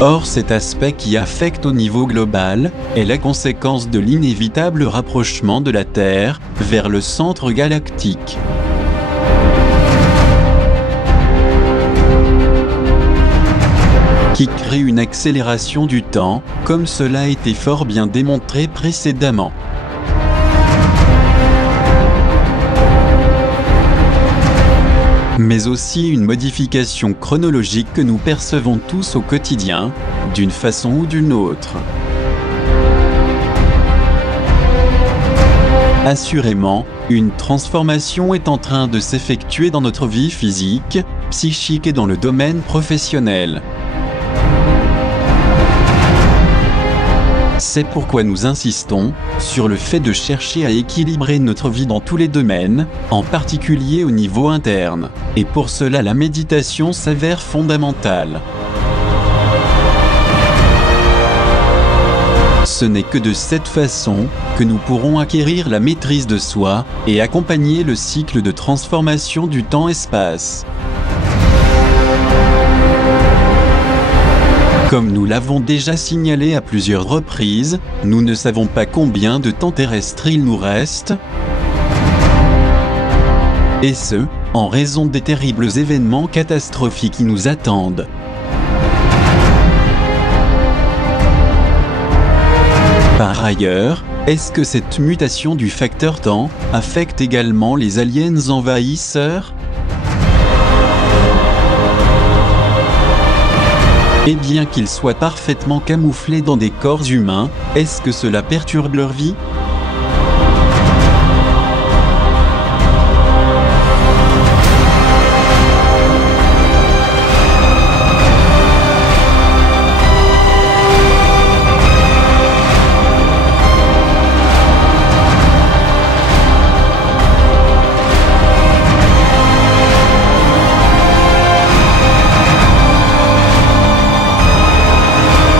Or cet aspect qui affecte au niveau global est la conséquence de l'inévitable rapprochement de la Terre vers le centre galactique. Qui crée une accélération du temps, comme cela a été fort bien démontré précédemment. Mais aussi une modification chronologique que nous percevons tous au quotidien, d'une façon ou d'une autre. Assurément, une transformation est en train de s'effectuer dans notre vie physique, psychique et dans le domaine professionnel. C'est pourquoi nous insistons sur le fait de chercher à équilibrer notre vie dans tous les domaines, en particulier au niveau interne. Et pour cela, la méditation s'avère fondamentale. Ce n'est que de cette façon que nous pourrons acquérir la maîtrise de soi et accompagner le cycle de transformation du temps-espace. Comme nous l'avons déjà signalé à plusieurs reprises, nous ne savons pas combien de temps terrestre il nous reste, et ce, en raison des terribles événements catastrophiques qui nous attendent. Par ailleurs, est-ce que cette mutation du facteur temps affecte également les aliens envahisseurs ? Et bien qu'ils soient parfaitement camouflés dans des corps humains, est-ce que cela perturbe leur vie ?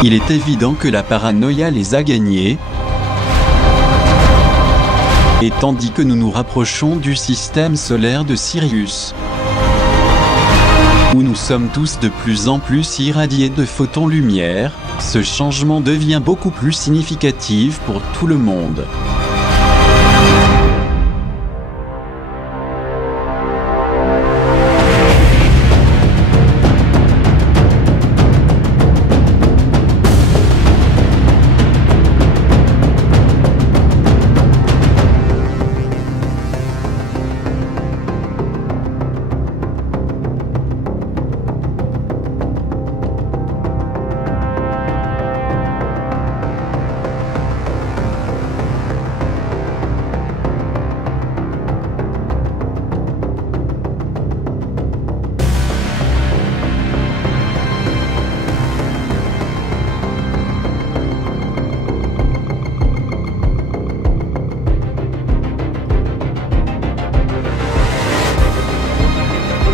Il est évident que la paranoïa les a gagnés, et tandis que nous nous rapprochons du système solaire de Sirius, où nous sommes tous de plus en plus irradiés de photons lumière, ce changement devient beaucoup plus significatif pour tout le monde.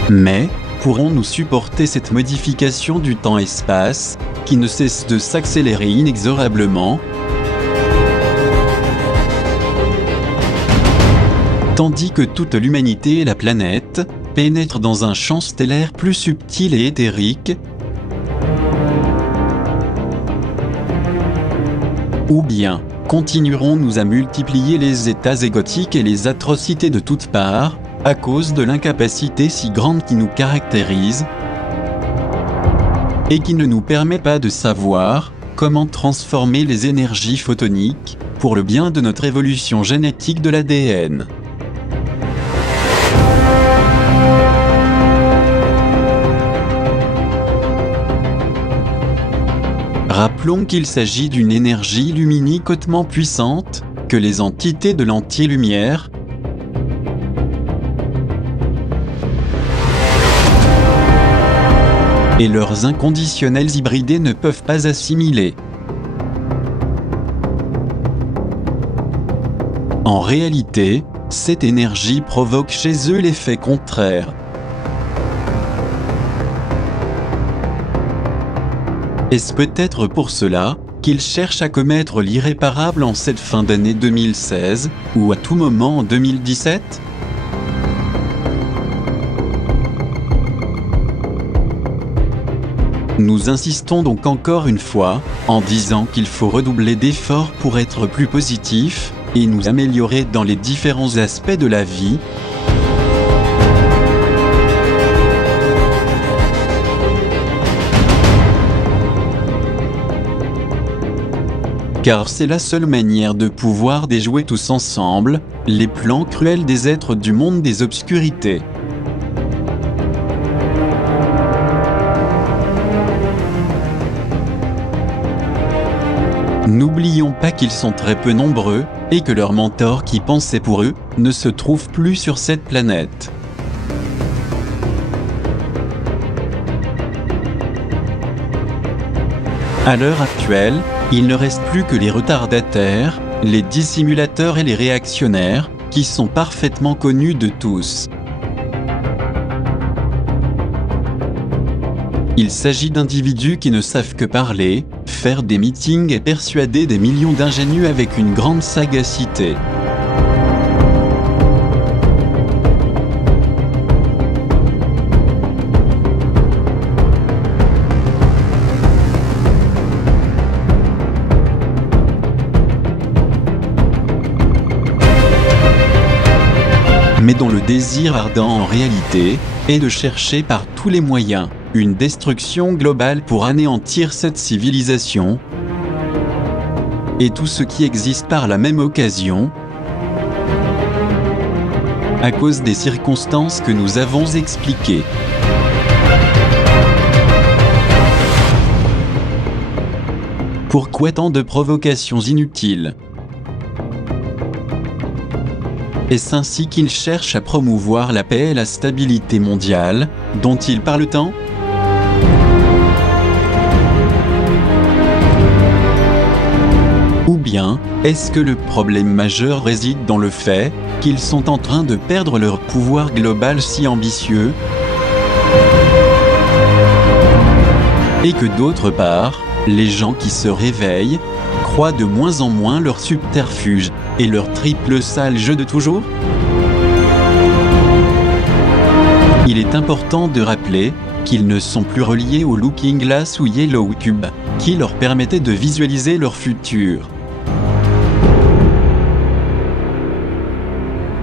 Mais, pourrons-nous supporter cette modification du temps-espace, qui ne cesse de s'accélérer inexorablement, tandis que toute l'humanité et la planète pénètrent dans un champ stellaire plus subtil et éthérique? Ou bien, continuerons-nous à multiplier les états égotiques et les atrocités de toutes parts, à cause de l'incapacité si grande qui nous caractérise et qui ne nous permet pas de savoir comment transformer les énergies photoniques pour le bien de notre évolution génétique de l'ADN. Rappelons qu'il s'agit d'une énergie luminique hautement puissante, que les entités de l'anti-lumière et leurs inconditionnels hybridés ne peuvent pas assimiler. En réalité, cette énergie provoque chez eux l'effet contraire. Est-ce peut-être pour cela qu'ils cherchent à commettre l'irréparable en cette fin d'année 2016, ou à tout moment en 2017 ? Nous insistons donc encore une fois, en disant qu'il faut redoubler d'efforts pour être plus positif, et nous améliorer dans les différents aspects de la vie. Car c'est la seule manière de pouvoir déjouer tous ensemble les plans cruels des êtres du monde des obscurités. N'oublions pas qu'ils sont très peu nombreux, et que leurs mentors qui pensaient pour eux, ne se trouvent plus sur cette planète. À l'heure actuelle, il ne reste plus que les retardataires, les dissimulateurs et les réactionnaires, qui sont parfaitement connus de tous. Il s'agit d'individus qui ne savent que parler, faire des meetings et persuader des millions d'ingénus avec une grande sagacité. Mais dont le désir ardent en réalité est de chercher par tous les moyens une destruction globale pour anéantir cette civilisation et tout ce qui existe par la même occasion, à cause des circonstances que nous avons expliquées. Pourquoi tant de provocations inutiles ? Est-ce ainsi qu'ils cherchent à promouvoir la paix et la stabilité mondiale, dont ils parlent tant ? Ou bien, est-ce que le problème majeur réside dans le fait qu'ils sont en train de perdre leur pouvoir global si ambitieux ? Et que d'autre part, les gens qui se réveillent croient de moins en moins leurs subterfuges et leur triple sale jeu de toujours ? Il est important de rappeler qu'ils ne sont plus reliés au Looking Glass ou Yellow Cube, qui leur permettait de visualiser leur futur.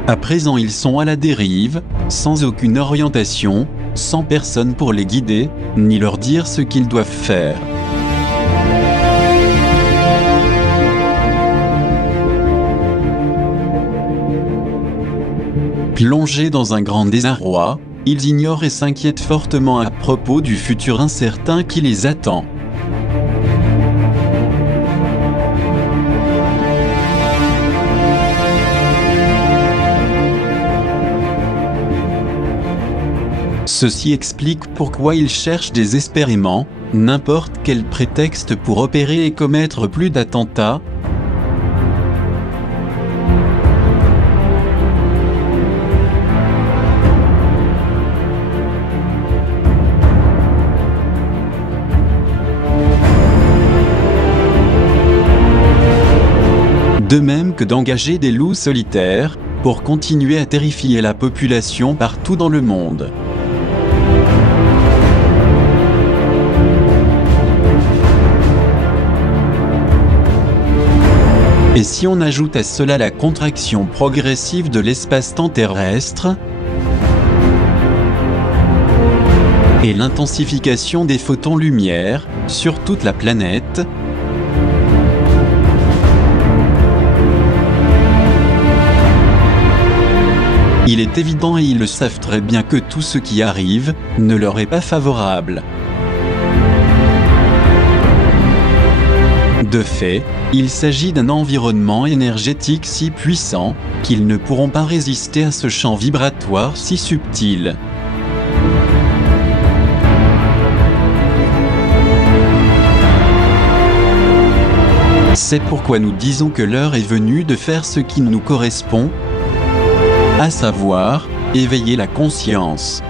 À présent, ils sont à la dérive, sans aucune orientation, sans personne pour les guider, ni leur dire ce qu'ils doivent faire. Plongés dans un grand désarroi, ils ignorent et s'inquiètent fortement à propos du futur incertain qui les attend. Ceci explique pourquoi ils cherchent désespérément n'importe quel prétexte pour opérer et commettre plus d'attentats. De même que d'engager des loups solitaires pour continuer à terrifier la population partout dans le monde. Et si on ajoute à cela la contraction progressive de l'espace-temps terrestre et l'intensification des photons-lumière sur toute la planète, il est évident et ils le savent très bien que tout ce qui arrive ne leur est pas favorable. De fait, il s'agit d'un environnement énergétique si puissant qu'ils ne pourront pas résister à ce champ vibratoire si subtil. C'est pourquoi nous disons que l'heure est venue de faire ce qui nous correspond, à savoir, éveiller la conscience.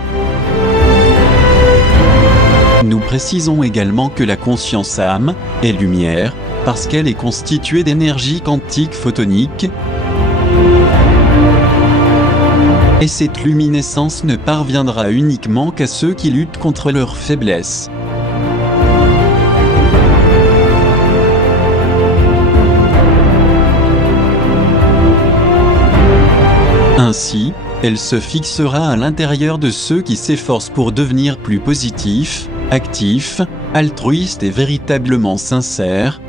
Nous précisons également que la conscience âme est lumière, parce qu'elle est constituée d'énergie quantique photonique, et cette luminescence ne parviendra uniquement qu'à ceux qui luttent contre leur faiblesse. Ainsi, elle se fixera à l'intérieur de ceux qui s'efforcent pour devenir plus positifs, actifs, altruistes et véritablement sincères.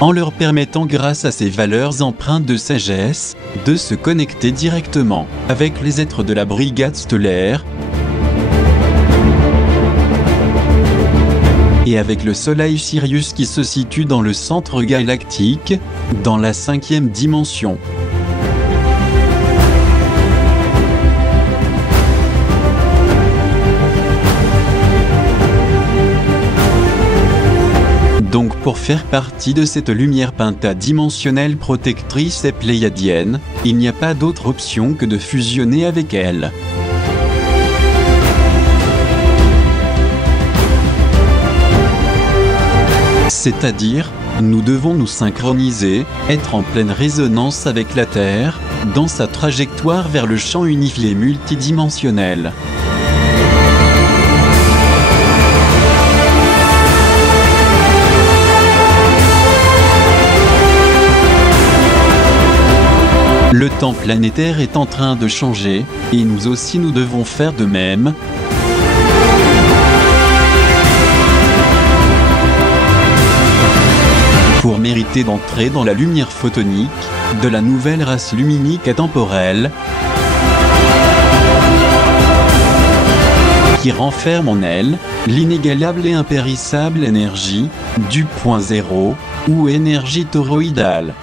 En leur permettant grâce à ces valeurs empreintes de sagesse, de se connecter directement avec les êtres de la brigade stellaire et avec le soleil Sirius qui se situe dans le centre galactique, dans la 5e dimension. Donc pour faire partie de cette lumière pentadimensionnelle protectrice et pléiadienne, il n'y a pas d'autre option que de fusionner avec elle. C'est-à-dire, nous devons nous synchroniser, être en pleine résonance avec la Terre, dans sa trajectoire vers le champ unifié multidimensionnel. Le temps planétaire est en train de changer, et nous aussi nous devons faire de même. Pour mériter d'entrer dans la lumière photonique de la nouvelle race luminique et temporelle, qui renferme en elle l'inégalable et impérissable énergie du point zéro, ou énergie toroïdale.